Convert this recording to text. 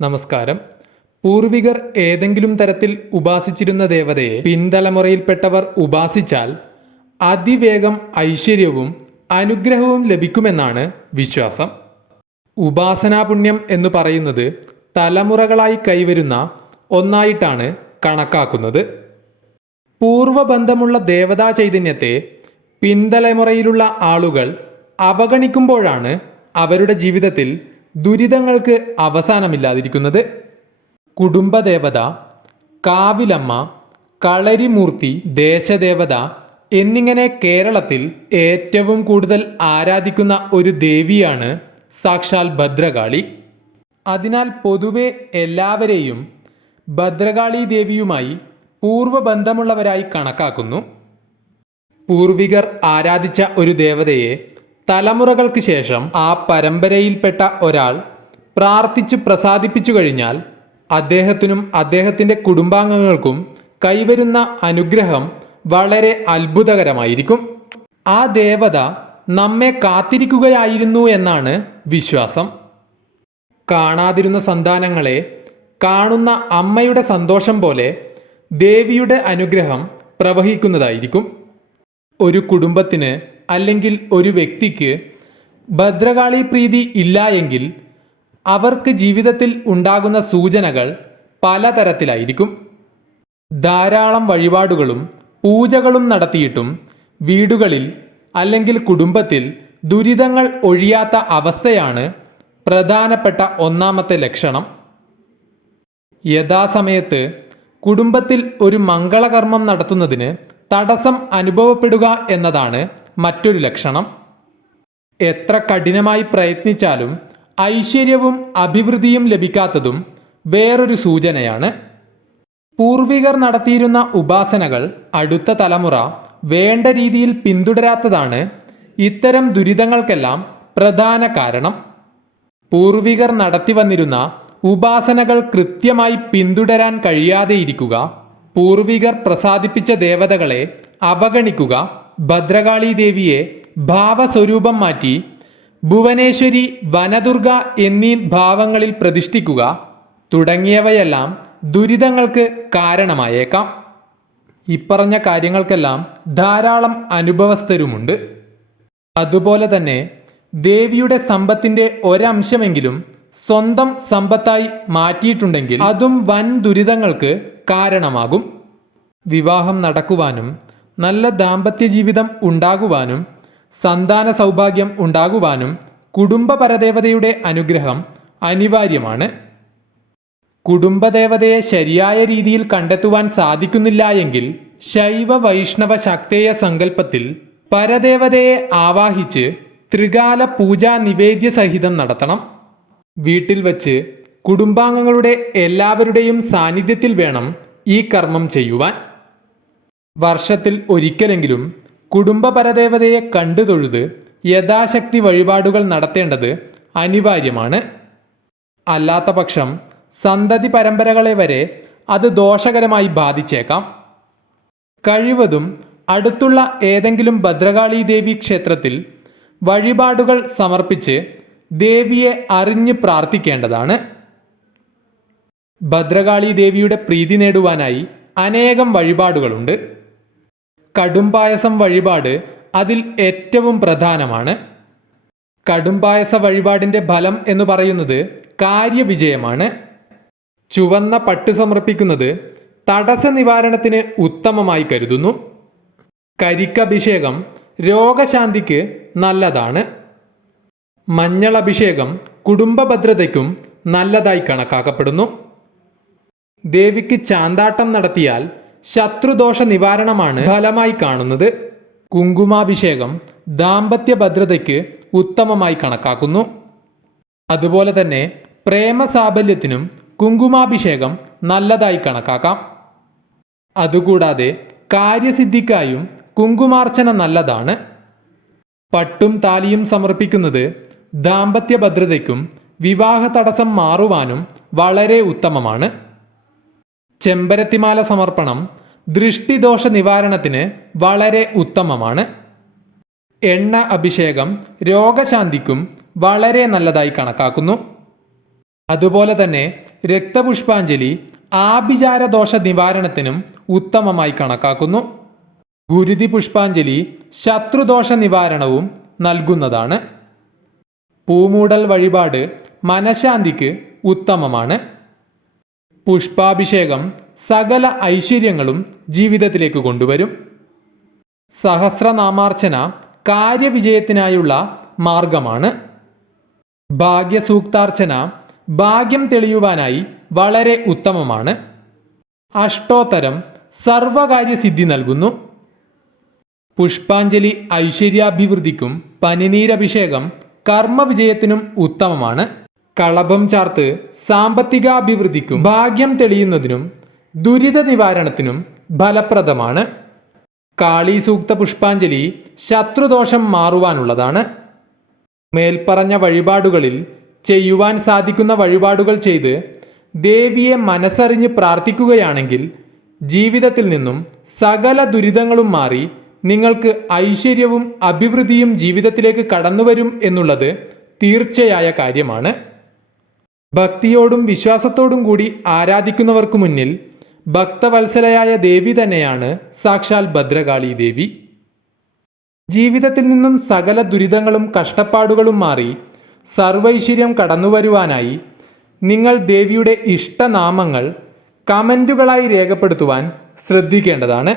നമസ്കാരം. പൂർവികർ ഏതെങ്കിലും തരത്തിൽ ഉപാസിച്ചിരുന്ന ദേവതയെ പിൻതലമുറയിൽപ്പെട്ടവർ ഉപാസിച്ചാൽ അതിവേഗം ഐശ്വര്യവും അനുഗ്രഹവും ലഭിക്കുമെന്നാണ് വിശ്വാസം. ഉപാസനാപുണ്യം എന്ന് പറയുന്നത് തലമുറകളായി കൈവരുന്ന ഒന്നായിട്ടാണ് കണക്കാക്കുന്നത്. പൂർവബന്ധമുള്ള ദേവതാ ചൈതന്യത്തെ പിൻതലമുറയിലുള്ള ആളുകൾ അവഗണിക്കുമ്പോഴാണ് അവരുടെ ജീവിതത്തിൽ ദുരിതങ്ങൾക്ക് അവസാനമില്ലാതിരിക്കുന്നത്. കുടുംബദേവത കാവിലമ്മ കളരിമൂർത്തി ദേശദേവത എന്നിങ്ങനെ കേരളത്തിൽ ഏറ്റവും കൂടുതൽ ആരാധിക്കുന്ന ഒരു ദേവിയാണ് സാക്ഷാൽ ഭദ്രകാളി. അതിനാൽ പൊതുവെ എല്ലാവരെയും ഭദ്രകാളി ദേവിയുമായി പൂർവബന്ധമുള്ളവരായി കണക്കാക്കുന്നു. പൂർവികർ ആരാധിച്ച ഒരു ദേവതയെ തലമുറകൾക്ക് ശേഷം ആ പരമ്പരയിൽപ്പെട്ട ഒരാൾ പ്രാർത്ഥിച്ചു പ്രസാദിപ്പിച്ചു കഴിഞ്ഞാൽ അദ്ദേഹത്തിനും അദ്ദേഹത്തിന്റെ കുടുംബാംഗങ്ങൾക്കും കൈവരുന്ന അനുഗ്രഹം വളരെ അത്ഭുതകരമായിരിക്കും. ആ ദേവത നമ്മെ കാത്തിരിക്കുകയായിരുന്നു എന്നാണ് വിശ്വാസം. കാണാതിരുന്ന സന്താനങ്ങളെ കാണുന്ന അമ്മയുടെ സന്തോഷം പോലെ ദേവിയുടെ അനുഗ്രഹം പ്രവഹിക്കുന്നതായിരിക്കും. ഒരു കുടുംബത്തിന് അല്ലെങ്കിൽ ഒരു വ്യക്തിക്ക് ഭദ്രകാളി പ്രീതി ഇല്ല എങ്കിൽ അവർക്ക് ജീവിതത്തിൽ ഉണ്ടാകുന്ന സൂചനകൾ പലതരത്തിലായിരിക്കും. ധാരാളം വഴിപാടുകളും പൂജകളും നടത്തിയിട്ടും വീടുകളിൽ അല്ലെങ്കിൽ കുടുംബത്തിൽ ദുരിതങ്ങൾ ഒഴിയാത്ത അവസ്ഥയാണ് പ്രധാനപ്പെട്ട ഒന്നാമത്തെ ലക്ഷണം. യഥാസമയത്ത് കുടുംബത്തിൽ ഒരു മംഗളകർമ്മം നടത്തുന്നതിന് തടസ്സം അനുഭവപ്പെടുക എന്നതാണ് മറ്റൊരു ലക്ഷണം. എത്ര കഠിനമായി പ്രയത്നിച്ചാലും ഐശ്വര്യവും അഭിവൃദ്ധിയും ലഭിക്കാത്തതും വേറൊരു സൂചനയാണ്. പൂർവികർ നടത്തിയിരുന്ന ഉപാസനകൾ അടുത്ത തലമുറ വേണ്ട രീതിയിൽ പിന്തുടരാത്തതാണ് ഇത്തരം ദുരിതങ്ങൾക്കെല്ലാം പ്രധാന കാരണം. പൂർവികർ നടത്തി വന്നിരുന്ന ഉപാസനകൾ കൃത്യമായി പിന്തുടരാൻ കഴിയാതെയിരിക്കുക പൂർവികർ പ്രസാദിപ്പിച്ച ദേവതകളെ അവഗണിക്കുക ഭദ്രകാളി ദേവിയെ ഭാവസ്വരൂപം മാറ്റി ഭുവനേശ്വരി വനദുർഗ എന്നീ ഭാവങ്ങളിൽ പ്രതിഷ്ഠിക്കുക തുടങ്ങിയവയെല്ലാം ദുരിതങ്ങൾക്ക് കാരണമായേക്കാം. ഇപ്പറഞ്ഞ കാര്യങ്ങൾക്കെല്ലാം ധാരാളം അനുഭവസ്ഥരുമുണ്ട്. അതുപോലെ തന്നെ ദേവിയുടെ സമ്പത്തിന്റെ ഒരംശമെങ്കിലും സ്വന്തം സമ്പത്തായി മാറ്റിയിട്ടുണ്ടെങ്കിൽ അതും വൻ ദുരിതങ്ങൾക്ക് കാരണമാകും. വിവാഹം നടക്കുവാനും നല്ല ദാമ്പത്യ ജീവിതം ഉണ്ടാകുവാനും സന്താന സൗഭാഗ്യം ഉണ്ടാകുവാനും കുടുംബ പരദേവതയുടെ അനുഗ്രഹം അനിവാര്യമാണ്. കുടുംബദേവതയെ ശരിയായ രീതിയിൽ കണ്ടെത്തുവാൻ സാധിക്കുന്നില്ല എങ്കിൽ ശൈവ വൈഷ്ണവ ശക്തേയ സങ്കല്പത്തിൽ പരദേവതയെ ആവാഹിച്ച് ത്രികാല പൂജാ നിവേദ്യ സഹിതം നടത്തണം. വീട്ടിൽ വച്ച് കുടുംബാംഗങ്ങളുടെ എല്ലാവരുടെയും സാന്നിധ്യത്തിൽ വേണം ഈ കർമ്മം ചെയ്യുവാൻ. വർഷത്തിൽ ഒരിക്കലെങ്കിലും കുടുംബ പരദേവതയെ കണ്ടു തൊഴുത് യഥാശക്തി വഴിപാടുകൾ നടത്തേണ്ടത് അനിവാര്യമാണ്. അല്ലാത്ത പക്ഷം സന്തതി പരമ്പരകളെ വരെ അത് ദോഷകരമായി ബാധിച്ചേക്കാം. കഴിവതും അടുത്തുള്ള ഏതെങ്കിലും ഭദ്രകാളി ദേവി ക്ഷേത്രത്തിൽ വഴിപാടുകൾ സമർപ്പിച്ച് ദേവിയെ അറിഞ്ഞ് പ്രാർത്ഥിക്കേണ്ടതാണ്. ഭദ്രകാളി ദേവിയുടെ പ്രീതി നേടുവാനായി അനേകം വഴിപാടുകളുണ്ട്. കടുംപായസം വഴിപാട് അതിൽ ഏറ്റവും പ്രധാനമാണ്. കടുംപായസ വഴിപാടിന്റെ ഫലം എന്ന് പറയുന്നത് കാര്യവിജയമാണ്. ചുവന്ന പട്ട് സമർപ്പിക്കുന്നത് തടസ്സ നിവാരണത്തിന് ഉത്തമമായി കരുതുന്നു. കരിക്കഭിഷേകം രോഗശാന്തിക്ക് നല്ലതാണ്. മഞ്ഞൾ അഭിഷേകം കുടുംബ ഭദ്രതയ്ക്കും നല്ലതായി കണക്കാക്കപ്പെടുന്നു. ദേവിക്ക് ചാന്താട്ടം നടത്തിയാൽ ശത്രുദോഷ നിവാരണമാണ് ഫലമായി കാണുന്നത്. കുങ്കുമാഭിഷേകം ദാമ്പത്യ ഭദ്രതയ്ക്ക് ഉത്തമമായി കണക്കാക്കുന്നു. അതുപോലെ തന്നെ പ്രേമസാബല്യത്തിനും കുങ്കുമാഭിഷേകം നല്ലതായി കണക്കാക്കാം. അതുകൂടാതെ കാര്യസിദ്ധിക്കായും കുങ്കുമാർച്ചന നല്ലതാണ്. പട്ടും താലിയും സമർപ്പിക്കുന്നത് ദാമ്പത്യ ഭദ്രതയ്ക്കും വിവാഹ തടസ്സം മാറുവാനും വളരെ ഉത്തമമാണ്. ചെമ്പരത്തിമാല സമർപ്പണം ദൃഷ്ടിദോഷ നിവാരണത്തിന് വളരെ ഉത്തമമാണ്. എണ്ണ അഭിഷേകം രോഗശാന്തിക്കും വളരെ നല്ലതായി കണക്കാക്കുന്നു. അതുപോലെ തന്നെ രക്തപുഷ്പാഞ്ജലി ആഭിചാര ദോഷ നിവാരണത്തിനും ഉത്തമമായി കണക്കാക്കുന്നു. ഗുരുതി പുഷ്പാഞ്ജലി ശത്രുദോഷ നിവാരണവും നൽകുന്നതാണ്. പൂമൂടൽ വഴിപാട് മനഃശാന്തിക്ക് ഉത്തമമാണ്. പുഷ്പാഭിഷേകം സകല ഐശ്വര്യങ്ങളും ജീവിതത്തിലേക്ക് കൊണ്ടുവരും. സഹസ്രനാമാർച്ചന കാര്യവിജയത്തിനായുള്ള മാർഗമാണ്. ഭാഗ്യസൂക്താർച്ചന ഭാഗ്യം തെളിയുവാനായി വളരെ ഉത്തമമാണ്. അഷ്ടോത്തരം സർവകാര്യസിദ്ധി നൽകുന്നു. പുഷ്പാഞ്ജലി ഐശ്വര്യാഭിവൃദ്ധിക്കും പനിനീരഭിഷേകം കർമ്മവിജയത്തിനും ഉത്തമമാണ്. കളഭം ചാർത്ത് സാമ്പത്തികാഭിവൃദ്ധിക്കും ഭാഗ്യം തെളിയുന്നതിനും ദുരിത നിവാരണത്തിനും ഫലപ്രദമാണ്. കാളി സൂക്ത പുഷ്പാഞ്ജലി ശത്രുദോഷം മാറുവാനുള്ളതാണ്. മേൽപ്പറഞ്ഞ വഴിപാടുകളിൽ ചെയ്യുവാൻ സാധിക്കുന്ന വഴിപാടുകൾ ചെയ്ത് ദേവിയെ മനസ്സറിഞ്ഞ് പ്രാർത്ഥിക്കുകയാണെങ്കിൽ ജീവിതത്തിൽ നിന്നും സകല ദുരിതങ്ങളും മാറി നിങ്ങൾക്ക് ഐശ്വര്യവും അഭിവൃദ്ധിയും ജീവിതത്തിലേക്ക് കടന്നുവരും എന്നുള്ളത് തീർച്ചയായ കാര്യമാണ്. ഭക്തിയോടും വിശ്വാസത്തോടും കൂടി ആരാധിക്കുന്നവർക്ക് മുന്നിൽ ഭക്തവത്സലയായ ദേവി തന്നെയാണ് സാക്ഷാൽ ഭദ്രകാളി ദേവി. ജീവിതത്തിൽ നിന്നും സകല ദുരിതങ്ങളും കഷ്ടപ്പാടുകളും മാറി സർവൈശ്വര്യം കടന്നുവരുവാനായി നിങ്ങൾ ദേവിയുടെ ഇഷ്ടനാമങ്ങൾ കമന്റുകളായി രേഖപ്പെടുത്തുവാൻ ശ്രദ്ധിക്കേണ്ടതാണ്.